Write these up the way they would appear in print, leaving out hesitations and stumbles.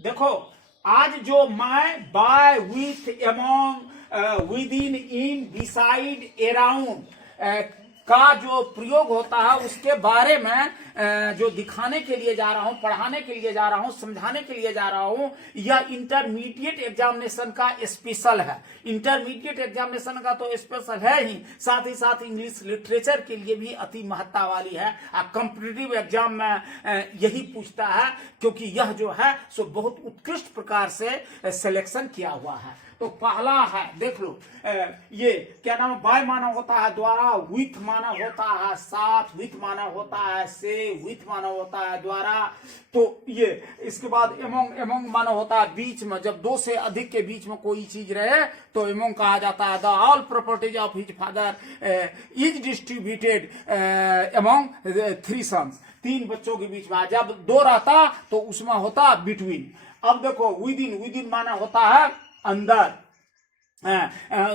देखो आज जो मैं by with among within in beside around का जो प्रयोग होता है उसके बारे में जो दिखाने के लिए जा रहा हूं, पढ़ाने के लिए जा रहा हूं, समझाने के लिए जा रहा हूं, यह इंटरमीडिएट एग्जामिनेशन का स्पेशल है। इंटरमीडिएट एग्जामिनेशन का तो स्पेशल है ही, साथ ही साथ इंग्लिश लिटरेचर के लिए भी अति महत्ता वाली है। कॉम्पिटिटिव एग्जाम में यही पूछता है, क्योंकि यह जो है सो बहुत उत्कृष्ट प्रकार से सिलेक्शन किया हुआ है। तो पहला है, देख लो, ये क्या नाम, बाय माना होता है द्वारा, विथ माना होता है साथ, विथ माना होता है से, विथ माना होता है द्वारा। तो ये इसके बाद एमोंग, एमोंग माना होता है बीच में, जब दो से अधिक के बीच में कोई चीज रहे तो एमोंग कहा जाता है। The all properties of his father is distributed among 3 sons, 3 बच्चों के बीच में। जब 2 रहता तो उसमें होता बिटवीन। अब देखो विद इन, विद इन माना होता है अंदर।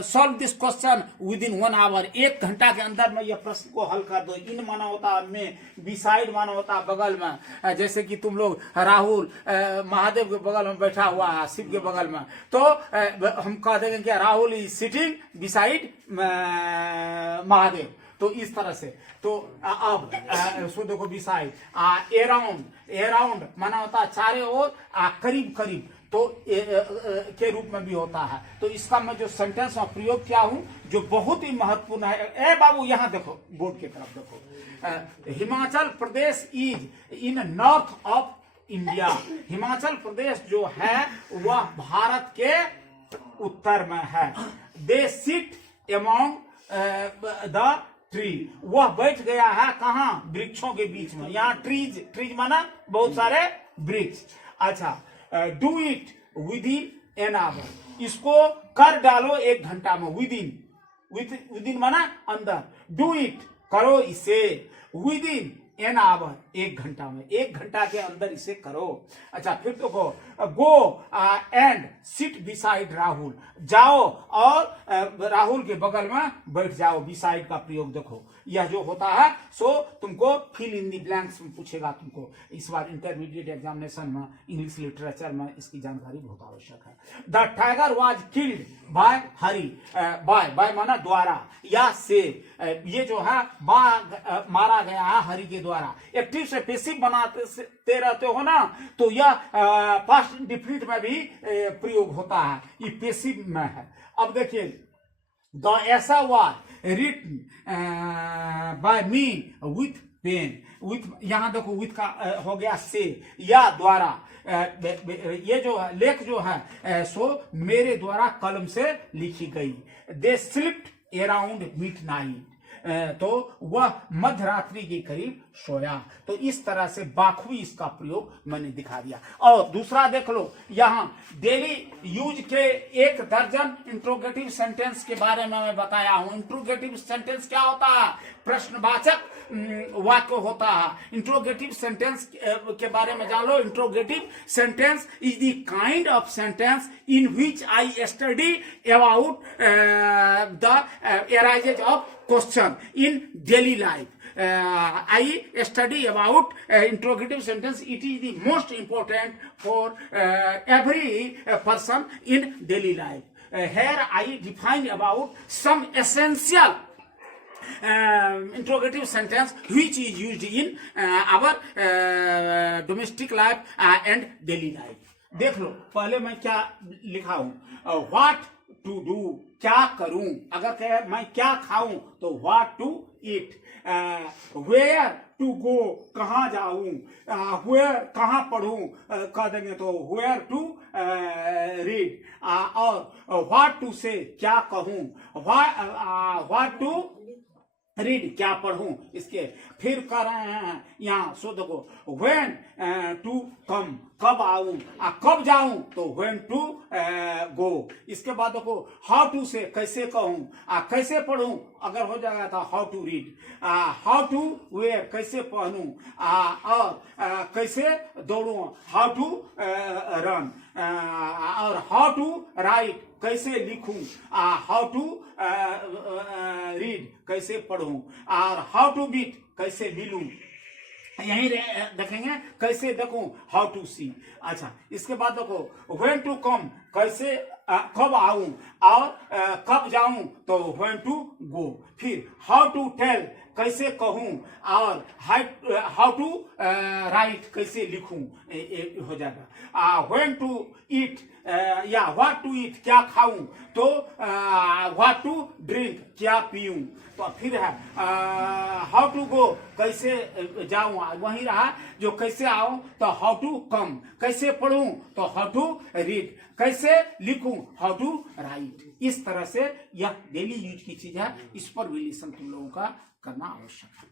Solve this question within 1 hour, 1 घंटा के अंदर में यह प्रश्न को हल कर दो। इन माना होता है में, बिसाइड माना होता है बगल में। जैसे कि तुम लोग राहुल महादेव के बगल में बैठा हुआ है, शिव के बगल में, तो हम कह देंगे कि Rahul is sitting beside Mahadev. तो इस तरह से, तो अब सो देखो बिसाइड, अराउंड, अराउंड माना होता है चारों ओर, करीब करीब, तो के रूप में भी होता है। तो इसका मैं जो सेंटेंस में प्रयोग किया हूं जो बहुत ही महत्वपूर्ण है। ए बाबू यहां देखो, बोर्ड की तरफ देखो, Himachal Pradesh is in north of India. Himachal Pradesh जो है वह भारत के उत्तर में है। They sit among the tree, वह बैठ गया है कहां, वृक्षों के बीच में। यहाँ ट्रीज, ट्रीज माना बहुत सारे वृक्ष। अच्छा, do it with in an hour, इसको कर डालो 1 घंटा में। विद इन, विद इन माना अंदर, डू इट करो इसे, विद इन एन आवर 1 घंटा में, 1 घंटा के अंदर इसे करो। अच्छा, फिर तो go and sit beside Rahul, जाओ और राहुल के बगल में बैठ जाओ। बिसाइड का प्रयोग देखो, यह जो होता है सो तुमको फिल इन दी ब्लैंक्स में पूछेगा तुमको। इस बार इंटरमीडिएट एग्जामिनेशन में इंग्लिश लिटरेचर में इसकी जानकारी बहुत आवश्यक है। The tiger was killed by Hari, by, by माना द्वारा या से, ये जो है बाघ मारा गया है हरि के द्वारा। एक्टिव से पैसिव बनाते रहते हो ना, तो यह पास्ट इंडेफिनिट में भी प्रयोग होता है, ये पैसिव में है। अब देखिए, the essay was written by me with pen, with, यहां देखो विथ का हो गया से या द्वारा। ये जो लेख जो है सो मेरे द्वारा कलम से लिखी गई। दे स्लिप्ड अराउंड मिडनाइट, तो वह मध्य रात्रि के करीब सोया। तो इस तरह से बाखुबी इसका प्रयोग मैंने दिखा दिया। और दूसरा देख लो, यहाँ डेली यूज के 1 दर्जन इंट्रोगेटिव सेंटेंस के बारे में मैं बताया हूं। इंट्रोगेटिव सेंटेंस क्या होता है, प्रश्नवाचक वाक्य होता है। इंट्रोगेटिव सेंटेंस के बारे में जान लो। Interrogative sentence is the kind of sentence in which I study about the arises of question in daily life. I study about interrogative sentence. It is the most important for every person in daily life. Here I define about some essential interrogative sentence which is used in our domestic life and daily life. देख लो, पहले मैं क्या लिखा हूं, what to do, क्या करूं। अगर कहे मैं क्या खाऊं तो what to eat. Where to go, कहां जाऊं। वेयर, कहां पढ़ूं, कह देंगे तो वेयर टू रीड। और व्हाट टू से, क्या कहूं। व्हाट टू रीड, क्या पढ़ूं। इसके फिर कह रहे हैं यहाँ, सो देखो, व्हेन टू कम, कब आऊं। कब जाऊं तो व्हेन टू गो। इसके बाद देखो, हाउ टू से, कैसे कहूं। कैसे पढ़ूं, अगर हो जाएगा तो how to read. How to wear, कैसे पहनूं। और कैसे दौड़ूं, हाउ टू रन। और हाउ टू राइट, कैसे लिखूं। हाउ टू रीड, कैसे पढ़ूं। और हाउ टू बीट, कैसे मिलूं। यहीं देखेंगे कैसे, देखो हाउ टू सी। अच्छा, इसके बाद देखो व्हेन टू कम, कैसे कब आऊं, और कब जाऊं तो व्हेन टू गो। फिर हाउ टू टेल, कैसे कहूं, और हाउ टू राइट, कैसे लिखूं, हो जाएगा। व्हेन टू ईट या व्हाट टू ईट, क्या खाऊं, तो व्हाट टू ड्रिंक, क्या पीऊं। तो फिर है हाउ टू गो, कैसे जाऊं, वही रहा जो कैसे आऊं तो हाउ टू कम, कैसे पढ़ूं तो हाउ टू रीड, कैसे लिखूं हाउ टू राइट। इस तरह से यह डेली यूज की चीज है, इस पर भी लिसन तुम लोगों का करना आवश्यक है।